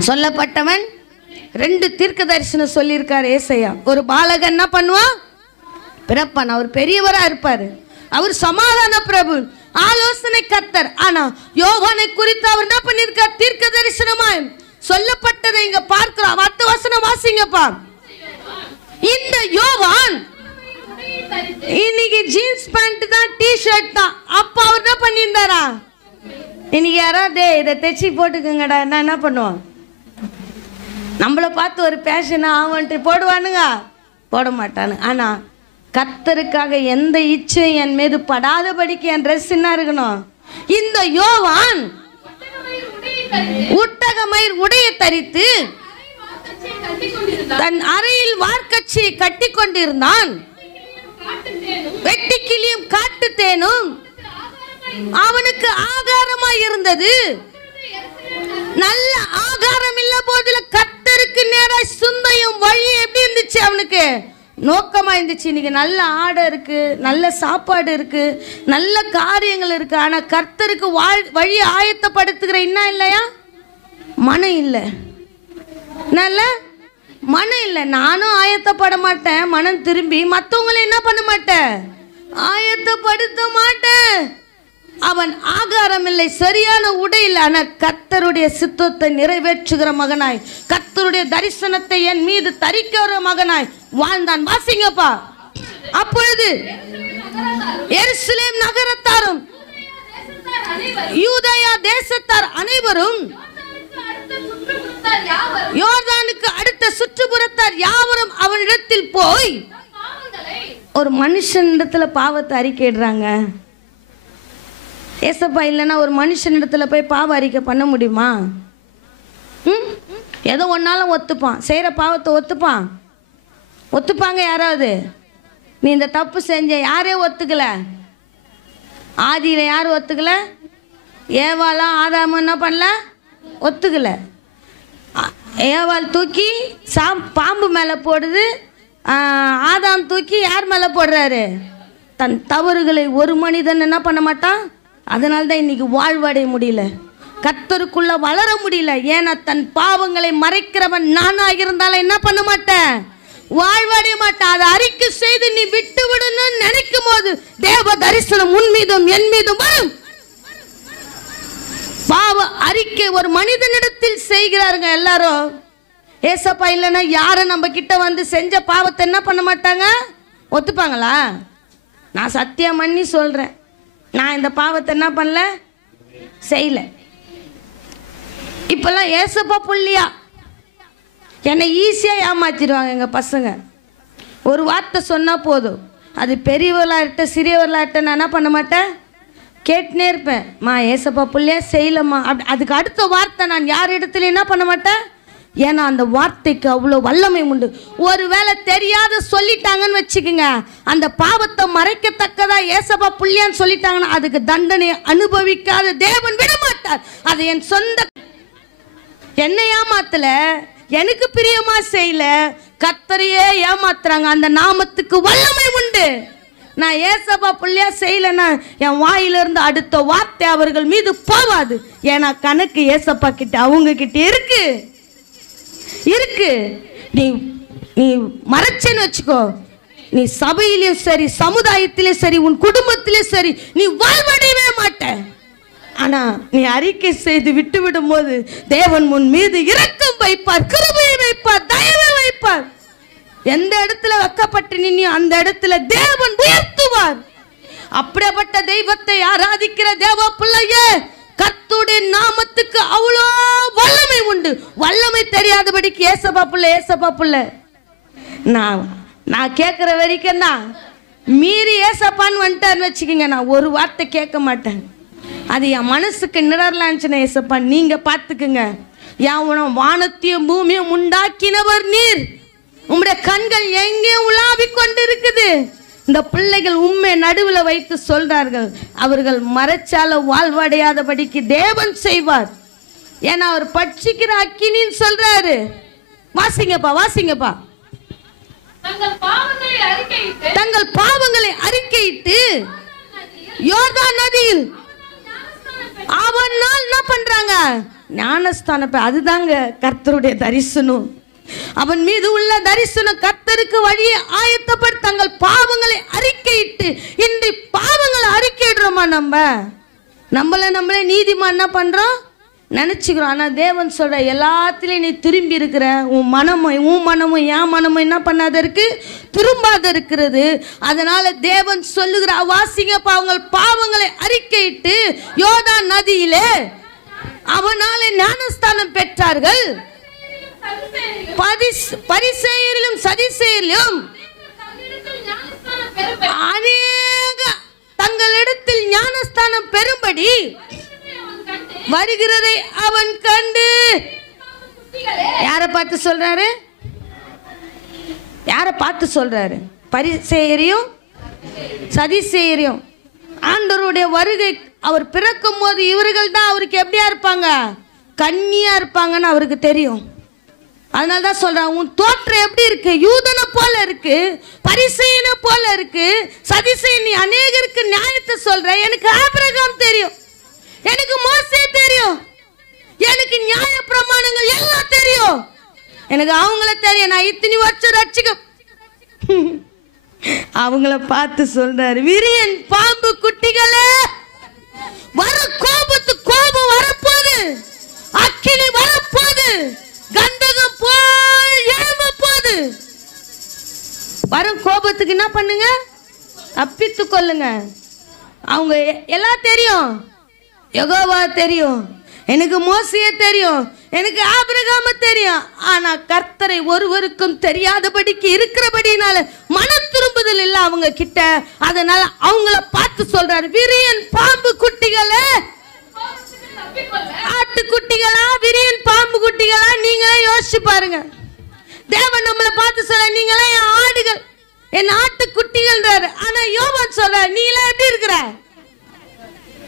சொல்லப்பட்டவன். 2 தீர்க்க தரிசனம் சொல்லியிருக்கார் ஏசாயா. ஒரு பாலகன் என்ன பண்ணுவான்? பிறப்பான். அவர் பெரியவரா இருப்பாரு. அவர் சமாதான பிரபு, ஆலோசனை கர்த்தர். ஆனா யோவானை குறித்து அவர் என்ன பண்ணிருக்கார்? தீர்க்க தரிசனமாய் சொல்லப்பட்டதை இங்க பார்க்கிறோம். 10 வசனம் வாசிங்கப்பா. இந்த யோவான் இன்னைக்கு ஜீன்ஸ் பேண்ட் தான், டி-ஷர்ட் தான். அப்ப அவர் என்ன பண்ணியிருந்தாரா? இன்னைக்கு யாராவது இதை தைச்சி போட்டுக்கங்கடா என்ன பண்ணுவான்? நம்மளை பார்த்து ஒரு பேஷனா ஆவன்ட்டு போடுவானுங்க, போட மாட்டானு. ஆனா கர்த்தருக்காக எந்த இச்சையும் என் மீது படாதபடிக்கு என் ட்ரெஸ் என்ன இருக்கணும்? இந்த யோவான் ஒட்டகமயிர் உடையை தரித்து தன் அறையில் வார்க்கச்சியை கட்டி கொண்டிருந்தான். வெட்டிக்கிளியும் காட்டு தேனும் அவனுக்கு ஆகாரமாய் இருந்தது. நல்ல ஆகாரம் இல்ல போதில கர்த்தருக்கு நேராய் சுந்தையும் வழி எப்படி இருந்துச்சு? அவனுக்கு நோக்கமா இருந்துச்சு. இன்னைக்கு நல்ல ஆடை இருக்கு, நல்ல சாப்பாடு இருக்கு, நல்ல காரியங்கள் இருக்கு. ஆனா கர்த்தருக்கு வழி ஆயத்தப்படுத்துகிற என்ன இல்லையா? மனம் இல்லை. நல்ல மனம் இல்லை. நானும் ஆயத்தப்பட மாட்டேன். மனம் திரும்பி மற்றவங்களை என்ன பண்ண மாட்டேன்? ஆயத்தப்படுத்த மாட்டேன். அவன் ஆகாரம் இல்லை, சரியான உடை இல்லை. ஆனா கர்த்தருடைய சித்தத்தை நிறைவேற்றுகிற மகனாய், கர்த்தருடைய தரிசனத்தை என் மீது தரிக்கிற மகனாய் வாழ்ந்தான். வாசிங்கப்பா. அப்பொழுது எருசலேம் நகரத்தாரும் யூதேயா தேசத்தார் அனைவரும் யோர்தானுக்கு அடுத்த சுற்றுப்புறத்தார் யாவரும் அவனிடத்தில் போய் ஒரு மனுஷனிடத்துல பாவத்தை அறிக்கையிடுறாங்க. ஏசப்பா இல்லைன்னா ஒரு மனுஷனிடத்துல போய் பாவ அறிக்கை பண்ண முடியுமா? ஏதோ ஒன்னாலும் ஒத்துப்பான், செய்யற பாவத்தை ஒத்துப்பாங்க யாராவது? நீ இந்த தப்பு செஞ்ச, யாரே ஒத்துக்கல. ஆதியில யாரும் ஒத்துக்கல. ஏவாலாம் ஆதாமும் என்ன பண்ணல? ஒத்துக்கல. ஏவாள் தூக்கி பாம்பு மேலே போடுது, ஆதாம் தூக்கி யார் மேலே போடுறாரு? தன் தவறுகளை ஒரு மனிதன் என்ன பண்ண மாட்டான். அதனால தான் இன்னைக்கு வாழ்வடைய முடியல, கர்த்தருக்குள்ள வளர முடியல. ஏன்னா தன் பாவங்களை மறைக்கிறவன் நானாக இருந்தாலும் என்ன பண்ண மாட்டேன்? வாழ்வடைய மாட்டேன். அதை அறிக்கை செய்து நீ விட்டு விடணும்னு நினைக்கும் போது தேவ தரிசனம் உன் மீதும் என் மீதும் வரும். பாவ அறிக்கை ஒரு மனிதனிடத்தில் செய்கிறாருங்க எல்லாரும். ஏசப்பா இல்லைன்னா யாரும் நம்ம கிட்ட வந்து செஞ்ச பாவத்தை என்ன பண்ண மாட்டாங்க? ஒத்துப்பாங்களா? நான் சத்தியம் பண்ணி சொல்றேன், நான் இந்த பாவத்தை என்ன பண்ணல, செய்யல. இப்பெல்லாம் ஏசப்பா புள்ளியா என்னை ஈஸியா ஏமாத்திடுவாங்க எங்க பசங்க. ஒரு வார்த்தை சொன்னா போதும், அது பெரியவர்களாட்ட சிறியவர்களாட்ட நான் என்ன பண்ண மாட்டேன், கேட்டுனே இருப்பேன். மா ஏசப்பா புள்ளியா செய்யலம்மா. அதுக்கு அடுத்த வார்த்தை நான் யார் இடத்துல என்ன பண்ண மாட்டேன். ஏன்னா அந்த வார்த்தைக்கு அவ்வளோ வல்லமை உண்டு. ஒருவேளை தெரியாத சொல்லிட்டாங்கன்னு வச்சுக்கோங்க, அந்த பாவத்தை மறைக்கத்தக்கதா ஏசப்பா புள்ளியான்னு சொல்லிட்டாங்கன்னா அதுக்கு தண்டனை அனுபவிக்காத தேவன் விட மாட்டார். அது என் சொந்த என்னை ஏமாத்தல, எனக்கு பிரியமா செய்யல, கர்த்தரையே ஏமாத்துறாங்க. அந்த நாமத்துக்கு வல்லமை உண்டு. நான் ஏசப்பா புள்ளியா செய்யலன்னா என் வாயிலிருந்து அடுத்த வார்த்தை அவர்கள் மீது போவாது. ஏன்னா கணக்கு ஏசப்பா கிட்ட அவங்க கிட்ட இருக்கு. நீ மறைச்சேன்னு வச்சுக்கோ, நீ சபையிலும் சரி, சமுதாயத்திலே சரி, உன் குடும்பத்திலே சரி, நீ வாழ்வடையவே மாட்ட. ஆனா நீ அறிக்கை செய்து விட்டு விடும் போது தேவன் உன் மீது இரக்கம் வைப்பார், கிருபையை வைப்பார், தயவை வைப்பார். எந்த இடத்துல வைக்கப்பட்டு நீ அந்த இடத்துல தேவன் உயர்த்துவார். அப்படிப்பட்ட தெய்வத்தை ஆராதிக்கிற தேவ பிள்ளையே, கர்த்தருடைய நாமத்துக்கு அவ்வளோ வல்லமை உண்டு. வல்லமை தெரியாதபடிக்கு ஏசப்பா பிள்ளை, ஏசப்பா பிள்ளை. நான் கேட்குற வரைக்கும் தான். மீறி ஏசப்பான்னு வந்துட்டான்னு வச்சுக்கோங்க, நான் ஒரு வார்த்தை கேட்க மாட்டேன். அது என் மனசுக்கு நிழலாச்சுன்னா ஏசப்பா நீங்கள் பார்த்துக்குங்க. என் வானத்தையும் பூமியும் உண்டாக்கினவர் நீர். உம்முடைய கண்கள் எங்கே உலாவிக் கொண்டு இருக்குது. இந்த பிள்ளைகள் உண்மை நடுவில் வைத்து சொல்றார்கள், அவர்கள் மறைச்சால வாழ்வடையாதபடிக்கு தேவன் செய்வார். ஏன்னா அவர் பட்சிக்கிற அக்கினின்னு சொல்றாரு. வாசிங்கப்பா, வாசிங்கப்பா. தங்கள் பாவங்களை அறிக்கையிட்டு யோர்தான் நதியில் அவனால் என்ன பண்றாங்க? ஞானஸ்தானம். அதுதாங்க கர்த்தருடைய தரிசனம். அவன் மீது உள்ள தரிசனம் கர்த்தருக்கு வழியை ஆயத்தப்பட்டு தங்கள் பாவங்களை அறிக்கையிட்டு. இன்று பாவங்களை அறிக்கையிடுறோமா? நம்மளே நீதிமான் என்ன பண்றோம் நினைச்சுக்கிறோம். ஆனா தேவன் சொல்ற எல்லாத்திலையும் நீ திரும்பி இருக்கிற. உன் மனமும் என் மனமும் என்ன பண்ணாத இருக்கு? திரும்பாத இருக்கிறது. அதனால தேவன் சொல்லுகிற வாசிங்கப்பா, அவங்கள் பாவங்களை அறிக்கையிட்டு யோர்தான் நதியிலே அவனாலே ஞானஸ்தானம் பெற்றார்கள். பரிசேயரிலும் சதிசேயரிலும் அநேக தங்களிடத்தில் ஞானஸ்தானம் பெறும்படி வருகிறதை அவன் கண்டு. யாரை பார்த்து சொல்றாரு? யாரை பார்த்து சொல்றாரு? பரிசேயரையும் சதிசேயரையும். ஆண்டவருடைய வருகை அவர் பிறக்கும் போது இவர்கள் தான் அவருக்கு எப்படியா இருப்பாங்க? கன்னியா இருப்பாங்கன்னு அவருக்கு தெரியும். அதனால தான் சொல்றான், உன் தோற்றம் எப்படி இருக்கு? யூதனை போல இருக்கு, பரிசேயனை போல இருக்கு, சதிசேயன். நீ அநேகருக்கு நியாயத்தை சொல்ற. எனக்கு ஆபிரகாம் தெரியும், எனக்கு மோசே தெரியும், எனக்கு நியாய பிரமாணங்கள் எல்லாம் தெரியும், எனக்கு அவங்கள தெரியும். நான் இத்தனை வருஷம் ரட்சிக்க. அவங்கள பார்த்து சொல்றாரு, விரியன் பாம்பு குட்டிகளே, வர கோபம் வரப்போது, அக்கினி வரப்போது, கந்தகம் போல் எழும்ப போது. வரும் கோபத்துக்கு என்ன பண்ணுங்க? தப்பித்து கொள்ளுங்க. அவங்க எல்லாம் தெரியும். யெகோவா தெரியும், எனக்கு மோசேயே தெரியும், எனக்கு ஆபிரகாம தெரியும். ஆனா கர்த்தரை ஒருவருக்கும் தெரியாதபடிக்கு இருக்கிறபடினால மன திரும்புதல் இல்லை அவங்க கிட்ட. அதனால அவங்கள பார்த்து சொல்றாரு, விரியன் பாம்பு குட்டிகளே, ஆட்டு குட்டிகளா விரியன் பாம்பு குட்டிகளா? நீங்களே யோசிச்சு பாருங்க. தேவன் நம்மளை பார்த்து சொல்ற, நீங்களே என் ஆடுகள், என் ஆட்டு குட்டிகள். ஆனா யோவான் சொல்ற, நீங்களே எப்படி இருக்கிற?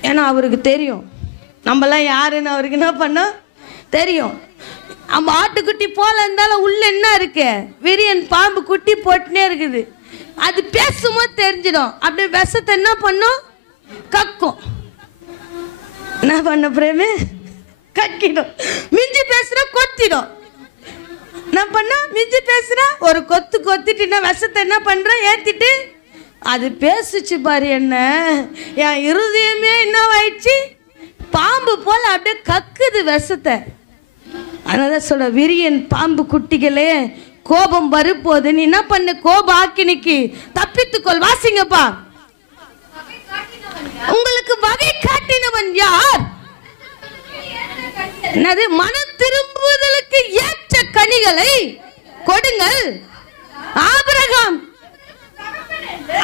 ஏன்னா அவருக்கு தெரியும் நம்மளாம் யாருன்னு. அவருக்கு என்ன பண்ண தெரியும். நம்ம ஆட்டுக்குட்டி போல இருந்தாலும் உள்ள என்ன இருக்கு? விரியன் பாம்பு குட்டி போட்டுனே இருக்குது. அது பேசும்போது தெரிஞ்சிடும். அப்படியே விஷத்தை என்ன பண்ணும்? கக்கும். என்ன பண்ண பிரேமு? கக்கிடும். மிஞ்சி பேசுனா கொத்திடும். என்ன பண்ண? மிஞ்சி பேசுனா ஒரு கொத்து கொத்திட்டு என்ன விஷத்தை என்ன பண்ற? ஏத்திட்டு அது பேசுச்சு பாரு. என்ன என் இருதயமே என்ன ஆயிடுச்சு? பாம்பு போல அப்படியே கக்குது விஷத்தை. அதனால சொல்ற, விரியன் பாம்பு குட்டிகளே, கோபம் வரும்போது நீ என்ன பண்ண? கோப ஆக்கினிக்கு தப்பித்துக்கொள். வாசிங்கப்பா. உங்களுக்கு வகை காட்டினவன் யார்? என்னது? மன திரும்புதலுக்கு ஏற்ற கனிகளை கொடுங்கள். ஆபிரகாம்.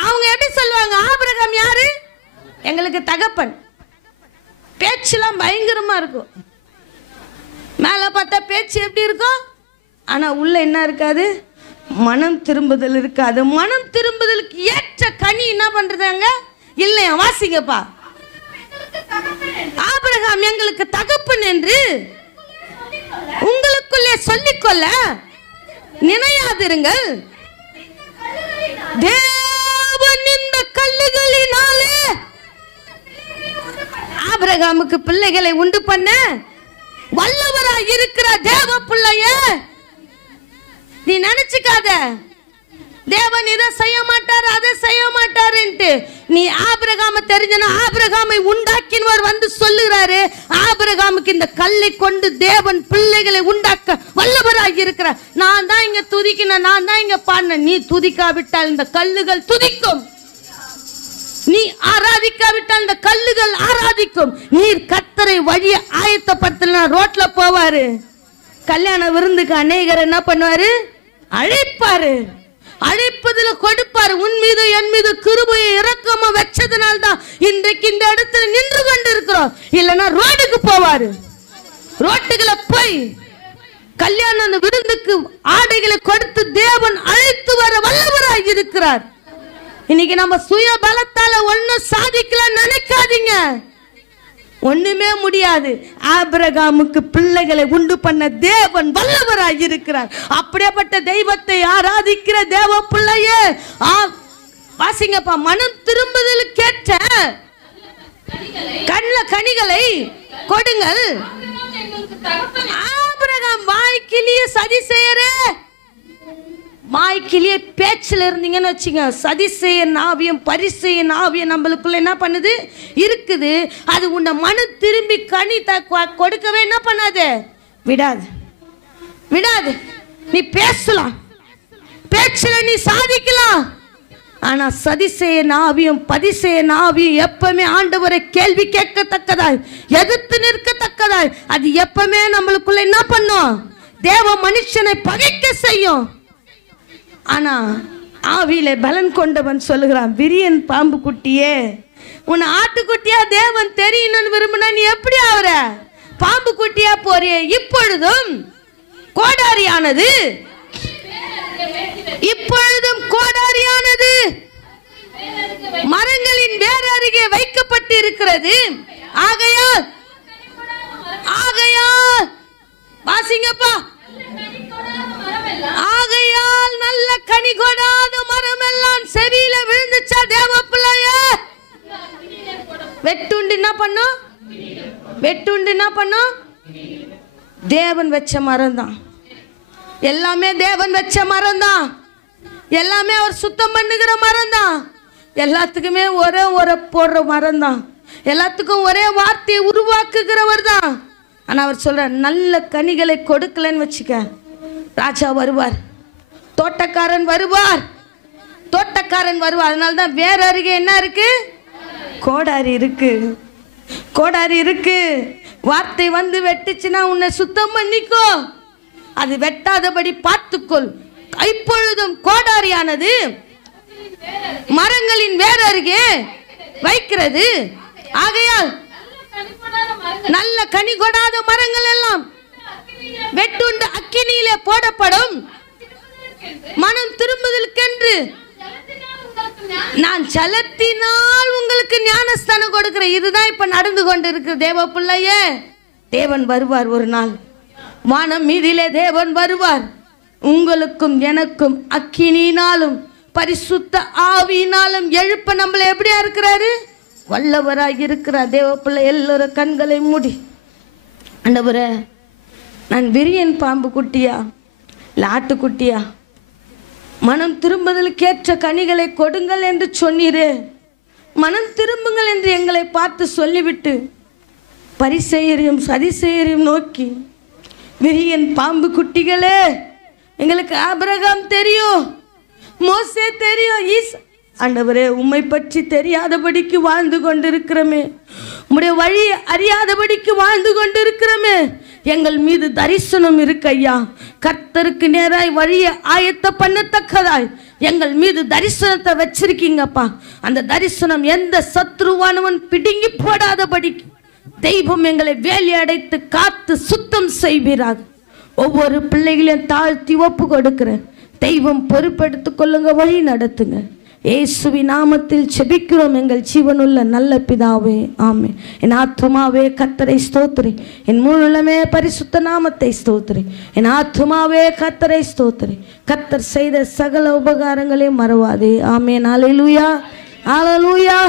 அவங்க எப்படி சொல்லுவாங்க? ஆபிரகாம் யாரு? எங்களுக்கு தகப்பன். பேச்செல்லாம் பயங்கரமா இருக்கும். மேல பார்த்தா பேச்சு எப்படி இருக்கும், ஆனா உள்ள என்ன இருக்காது? மனம் திரும்புதல் இருக்காது. மனம் திரும்புதலுக்கு ஏற்ற கனி என்ன பண்றதாங்க? இல்லையா? வாசிங்கப்பா. ஆபிரகாம் எங்களுக்கு தகப்பன் என்று உங்களுக்குள்ளே சொல்லிக்கொள்ள நினையாதிருங்கள். தேவன் இந்த கல்லுகளினாலே ஆபிரகாமுக்கு பிள்ளைகளை உண்டு பண்ண வல்லவராய் இருக்கிற தேவ பிள்ளைய நீ நினைச்சுக்காத. தேவன் இதை செய்ய மாட்டார், அதை செய்ய மாட்டாருன்ட்டு நீ ஆபிரகாமை தெரிஞ்சனா, ஆபிரகாமை உண்டாக்கினவர் வந்து சொல்லுகிறாரு, ஆபிரகாமுக்கு இந்த கல்லை கொண்டு தேவன் பிள்ளைகளை உண்டாக்க வல்லவராகி இருக்கிறார். நான் தான் இங்க துதிக்கணும், நான் தான் இங்க பாடின. நீ துதிக்காவிட்டால் இந்த கல்லுகள் துதிக்கும், நீ ஆராதிக்காவிட்டால் இந்த கல்லுகள் ஆராதிக்கும். நீர் கர்த்தரை வழியை ஆயத்தப்படுத்தல ரோட்ல போவாரு, கல்யாண விருந்துக்கு அநேகர் என்ன பண்ணுவாரு, அழைப்பாரு, அழைப்பதுல கொடுப்பாரு. உன் மீது என் மீது கிருபையை இரக்கமா வச்சதுனால தான் இன்றைக்கு இந்த இடத்துல நின்று கொண்டு இருக்கிறோம். இல்லைன்னா ரோடுக்கு போவாரு, ரோட்டுகளை போய் கல்யாண விருந்துக்கு ஆடைகளை கொடுத்து தேவன் அழைத்து வர வல்லவராக இருக்கிறார். இன்னைக்கு நம்ம சுய பலத்தால ஒன்னும் சாதிக்கல நினைக்காதீங்க, ஒண்ணுமே முடியாது. ஆபிரகாமுக்கு பிள்ளைகளை உண்டு பண்ண தேவன் வல்லவராக இருக்கிறார். அப்படிப்பட்ட தெய்வத்தை ஆராதிக்கிற தேவ பிள்ளையே வாசிங்கப்பா, மனம் திரும்புதல் கேட்ட கனிகளை கொடுங்கள். ஆபிரகாம் வாய்க்கிலேயே சதி செய்யற, வாய்க்கிலேயே பேச்சில் இருந்தீங்கன்னு வச்சுங்க, சதிசெய்ய ஆவியம் பரிசெய்ய ஆவியம் நம்மளுக்குள்ள என்ன பண்ணுது இருக்குது. அது உன்னை மனம் திரும்பி கனி கொடுக்கவே என்ன பண்ணாது, விடாது, விடாது. நீ பேசலாம், பேச்சில் நீ சாதிக்கலாம். ஆனா சதிசெய்ய ஆவியம் பதிசெய்ய ஆவியம் எப்பவுமே ஆண்டவரை கேள்வி கேட்கத்தக்கதாய், எதிர்த்து நிற்கத்தக்கதாய், அது எப்பவுமே நம்மளுக்குள்ள என்ன பண்ணும், தேவ மனுஷனை பகைக்க செய்யும். ஆனா ஆவியில பலன் கொண்டவன் சொல்லுகிறான், விரியன் பாம்பு குட்டியே, உன்னை ஆட்டுக்குட்டியா தேவன் தெரியணும்னு விரும்பினா நீ எப்படி ஆகுற, பாம்பு குட்டியா போறியே. இப்பொழுதும் கோடாரியானது, இப்பொழுதும் கோடாரியானது மரங்களின் வேர் அருகே வைக்கப்பட்டு இருக்கிறது. ஆகையால் வாசிங்கப்பா, ஆகையால் நல்ல கனி கொடாத மரம் எல்லாம் செவியில விழுந்துச்சா தேவ பிள்ளையே, வெட்டுண்டு என்ன பண்ணும், வெட்டுண்டு என்ன பண்ணும், தேவன் வச்ச மரம் தான். எல்லாமே தேவன் வச்ச மரம் தான், எல்லாமே அவர் சுத்தம் பண்ணுகிற மரம் தான், எல்லாத்துக்குமே ஒரே போடுற மரம் தான், எல்லாத்துக்கும் ஒரே வார்த்தையை உருவாக்குகிறவர் தான். ஆனா அவர் சொல்ற நல்ல கனிகளை கொடுக்கலன்னு வச்சுக்க, ராஜா வருவார், தோட்டக்காரன் வருவார், தோட்டக்காரன் வருவார். அதனால தான் வேற அருகே என்ன இருக்கு, கோடாரி இருக்கு, கோடாரி இருக்கு. வார்த்தை வந்து வெட்டுச்சுன்னா உன்னை சுத்தம் பண்ணிக்கோ, அது வெட்டாதபடி பார்த்துக்கொள். இப்பொழுதும் கோடாரியானது மரங்களின் வேர் அருகே வைக்கிறது. ஆகையால் நல்ல கனி கொடாத மரங்கள் எல்லாம் வெட்டுண்டு அக்கினியிலே போடப்படும். மனம் திரும்புதலுக்கென்று நான் சலத்தினால் உங்களுக்கு ஞானஸ்தானம் கொடுக்கிறேன். இதுதான் இப்ப நடந்து கொண்டு இருக்கு தேவ பிள்ளையே. தேவன் வருவார் ஒரு நாள், வானம் மீதிலே தேவன் வருவார். உங்களுக்கும் எனக்கும் அக்கினியினாலும் பரிசுத்த ஆவியினாலும் எழுப்ப நம்மள எப்படியா இருக்கிறாரு, வல்லவராக இருக்கிறார். தேவ பிள்ளை எல்லோரும் கண்களை மூடி, ஆண்டவரே நான் விரியன் பாம்பு குட்டியா இல்லை ஆட்டுக்குட்டியா, மனம் திரும்புதலுக்கேற்ற கனிகளை கொடுங்கள் என்று சொன்னீரே, மனம் திரும்புங்கள் என்று எங்களை பார்த்து சொல்லிவிட்டு பரிசெயரையும் சதிசெயரையும் நோக்கி, விரியன் பாம்பு குட்டிகளே, எங்களுக்கு ஆபிரகாம் தெரியும், மோசே தெரியும், ஆண்டவரே உம்மை பற்றி தெரியாதபடிக்கு வாழ்ந்து கொண்டிருக்கிறோமே, உம்முடைய வழி அறியாதபடிக்கு வாழ்ந்து கொண்டிருக்கிறோமே, எங்கள் மீது தரிசனம் இருக்கு ஐயா. கர்த்தருக்கு நேராய் வழியை ஆயத்த பண்ணத்தக்கதாய் எங்கள் மீது தரிசனத்தை வச்சிருக்கீங்கப்பா. அந்த தரிசனம் எந்த சத்ருவானவன் பிடுங்கி போடாதபடிக்கு தெய்வம் எங்களை வேலி அடைத்து காத்து சுத்தம் செய்வீராக. ஒவ்வொரு பிள்ளைகளையும் தாழ்த்தி ஒப்பு கொடுக்கிற தெய்வம் பொறுப்பெடுத்துக் கொள்ளுங்க, வழி நடத்துங்க. இயேசுவின் நாமத்தில் செபிக்கிறோம் எங்கள் ஜீவனுள்ள நல்ல பிதாவே, ஆமென். என் ஆத்துமாவே கர்த்தரை ஸ்தோத்திரி, என் முழுமே பரிசுத்த நாமத்தை ஸ்தோத்திரி. என் ஆத்துமாவே கர்த்தரை ஸ்தோத்திரி, கர்த்தர் செய்த சகல உபகாரங்களையும் மறவாதே. ஆமென். அல்லேலூயா, அல்லேலூயா.